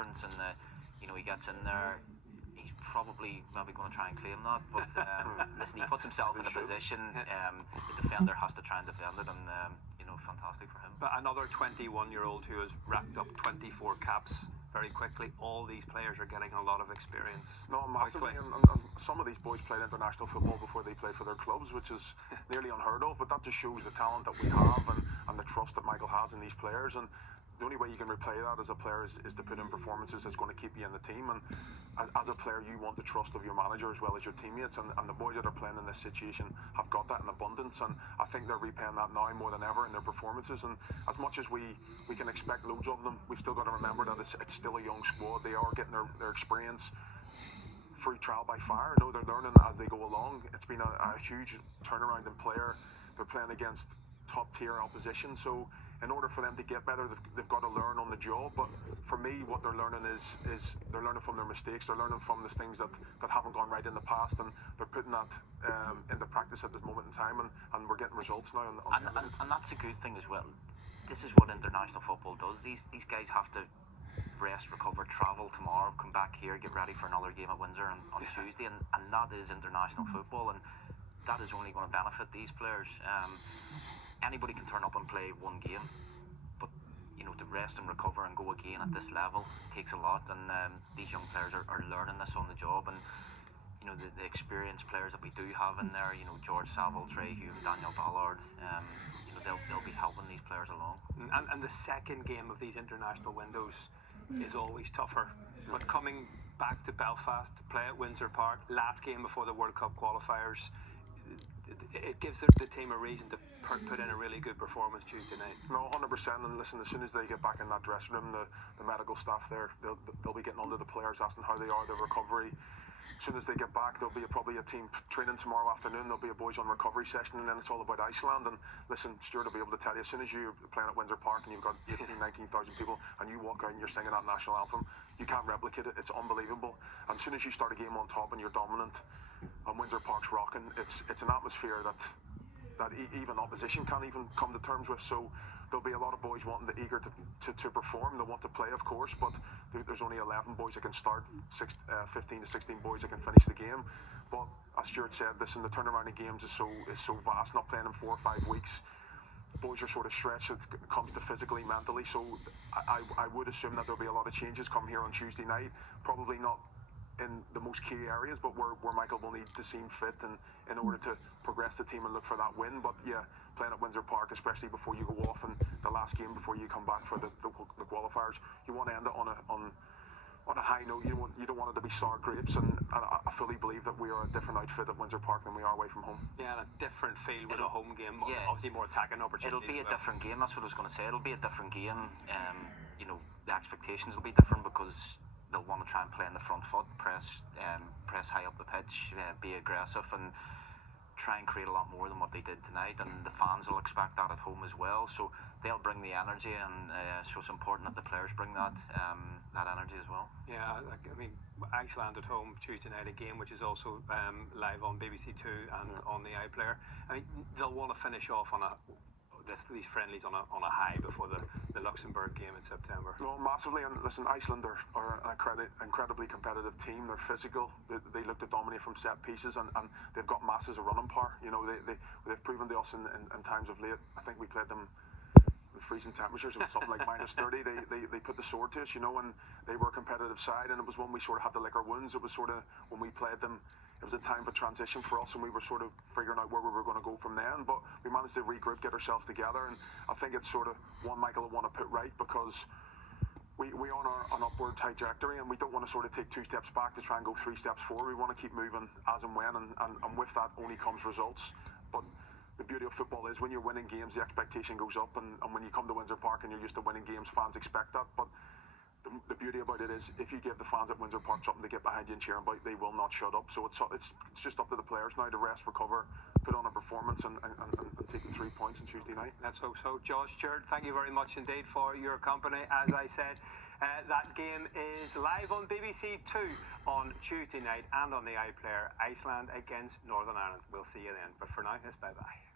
difference, and he gets in there. He's probably maybe going to try and claim that, but listen, he puts himself in a position. The defender has to try and defend it, and fantastic for him. But another 21-year-old who has racked up 24 caps very quickly. All these players are getting a lot of experience. No, massively, and some of these boys played international football before they played for their clubs, which is nearly unheard of, but that just shows the talent that we have and the trust that Michael has in these players. And the only way you can replay that as a player is to put in performances that's going to keep you in the team. And as a player, you want the trust of your manager as well as your teammates. And the boys that are playing in this situation have got that in abundance. And I think they're repaying that now more than ever in their performances. And as much as we can expect loads of them, we've still got to remember that it's still a young squad. They are getting their experience through trial by fire. They're learning as they go along. It's been a huge turnaround in player. They're playing against top tier opposition. So in order for them to get better, they've got to learn on the job. But for me, what they're learning is they're learning from their mistakes. They're learning from the things that haven't gone right in the past, and they're putting that into practice at this moment in time, and we're getting results now. And that's a good thing as well. This is what international football does. These guys have to rest, recover, travel tomorrow, come back here, get ready for another game at Windsor on Tuesday, and that is international football, and that is only going to benefit these players. Anybody can turn up and play one game, but to rest and recover and go again at this level takes a lot, and these young players are learning this on the job. And the experienced players that we do have in there, George Saville, Trey Hugh, Daniel Ballard, they'll be helping these players along. And the second game of these international windows is always tougher, but coming back to Belfast to play at Windsor Park, last game before the World Cup qualifiers, it gives the team a reason to put in a really good performance Tuesday night. No, 100%. And listen, as soon as they get back in that dressing room, the medical staff there, they'll be getting under the players, asking how they are, their recovery. As soon as they get back, there'll be probably a team training tomorrow afternoon. There'll be a boys on recovery session, and then it's all about Iceland. And listen, Stuart will be able to tell you, as soon as you're playing at Windsor Park and you've got 18,000, 19,000 people, and you walk out and you're singing that national anthem, you can't replicate it. It's unbelievable. And as soon as you start a game on top and you're dominant, and Windsor Park's rocking, it's an atmosphere that even opposition can't even come to terms with. So there'll be a lot of boys eager to perform. They want to play, of course, but there's only 11 boys that can start, 15 to 16 boys that can finish the game. But as Stuart said, listen, the turnaround of games is so vast. Not playing in 4 or 5 weeks, boys are sort of stretched when it comes to physically, mentally. So I would assume that there'll be a lot of changes come here on Tuesday night. Probably not in the most key areas, but where Michael will need to seem fit and in order to progress the team and look for that win. But yeah, playing at Windsor Park, especially before you go off and the last game before you come back for the qualifiers, you want to end it on a high note. You don't want it to be sour grapes, and I fully believe that we are a different outfit at Windsor Park than we are away from home. Yeah, and a different feel with a home game. Yeah, obviously more attacking opportunities. It'll be a different game. That's what I was going to say. It'll be a different game. The expectations will be different because they'll want to try and play in the front foot, press high up the pitch, be aggressive, and try and create a lot more than what they did tonight. And the fans will expect that at home as well. So they'll bring the energy, and so it's important that the players bring that energy as well. Yeah, I mean, Iceland at home Tuesday night, a game which is also live on BBC Two and on the iPlayer. I mean, they'll want to finish off on these friendlies on a high before the Luxembourg game in September. No, massively. And listen, Iceland are an incredibly competitive team. They're physical. They look to dominate from set pieces, and they've got masses of running power. They've proven to us in times of late. I think we played them with freezing temperatures. It was something like minus 30. They put the sword to us, and they were a competitive side. And it was when we sort of had to lick our wounds. It was sort of when we played them. It was a time of transition for us, and we were sort of figuring out where we were going to go from then. But we managed to regroup, get ourselves together, and I think it's sort of one Michael will want to put right, because we are on an upward trajectory, and we don't want to sort of take 2 steps back to try and go 3 steps forward. We want to keep moving as and when, and with that only comes results. But the beauty of football is when you're winning games, the expectation goes up, and when you come to Windsor Park and you're used to winning games, fans expect that. But the beauty about it is, if you give the fans at Windsor Park something to get behind you and cheer about, they will not shut up. So it's just up to the players now to rest, recover, put on a performance, and take the 3 points on Tuesday night. Let's hope so. Josh, Stuart, thank you very much indeed for your company. As I said, that game is live on BBC Two on Tuesday night and on the iPlayer. Iceland against Northern Ireland. We'll see you then. But for now, it's bye-bye.